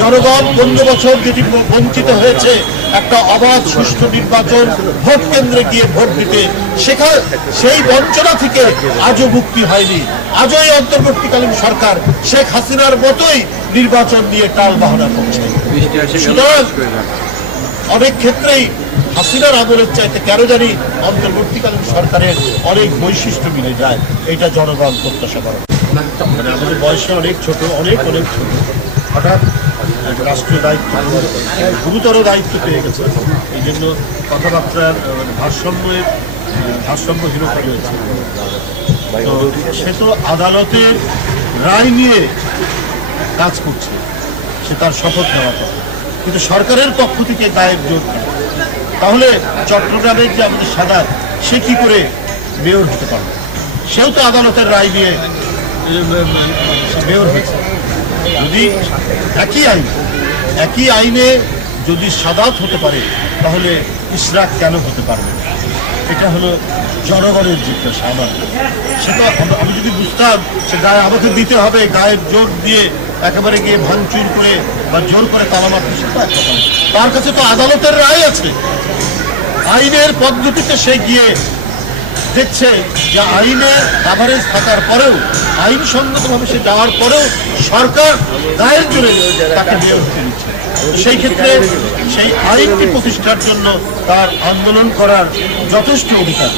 জনগণ 15 বছর যেটি বঞ্চিত হয়েছে একটা অবাধ সুষ্ঠু নির্বাচন, ভোট কেন্দ্রে গিয়ে ভোট দিতে, সেই বঞ্চনা থেকে আজও মুক্তি হয়নি। আজও এই অন্তর্বর্তীকালীন সরকার শেখ হাসিনার মতোই নির্বাচন নিয়ে টাল বাহানা করছে। সুতরাং অনেক ক্ষেত্রেই হাসিনার আমলের চাইতে কেন জানি অন্তর্বর্তীকালীন সরকারের অনেক বৈশিষ্ট্য মিলে যায়, এটা জনগণ প্রত্যাশা করে। মানে আমাদের বয়সে অনেক ছোট, অনেক ছোট, হঠাৎ রাষ্ট্রীয় দায়িত্ব, গুরুতর দায়িত্ব পেয়ে গেছে। এই জন্য কথাবার্তার ভারসাম্যহীনতা রয়েছে। সে তো আদালতের রায় নিয়ে কাজ করছে, সে তার শপথ নেওয়া কথা, কিন্তু সরকারের পক্ষ থেকে গায়ের জোর নেই। তাহলে চট্টগ্রামের যে আমাদের সাদাত, সে কি করে মেয়র হতে পারবে? সেও তো আদালতের রায় নিয়ে মেয়র হয়েছে। যদি একই আইনে যদি সাদাত হতে পারে, তাহলে ইশরাক কেন হতে পারবে? এটা হলো জনগণের জিজ্ঞাসা। আমার সেটা আমি যদি বুঝতাম সে গায়ে আমাকে দিতে হবে, গায়ের জোর দিয়ে একেবারে গিয়ে ভাঙচুর করে বা জোর করে তালা মারতে, সেটা একটা কথা। তার কাছে তো আদালতের রায় আছে, আইনের পদ্ধতিতে সে গিয়ে দেখছে যে আইনের কাভারেজ থাকার পরেও, আইনসঙ্গতভাবে সে যাওয়ার পরেও সরকার গায়ের জোরে তাকে মেয়র হতে দিচ্ছে। সেই ক্ষেত্রে সেই আইনটি প্রতিষ্ঠার জন্য তার আন্দোলন করার যথেষ্ট অধিকার।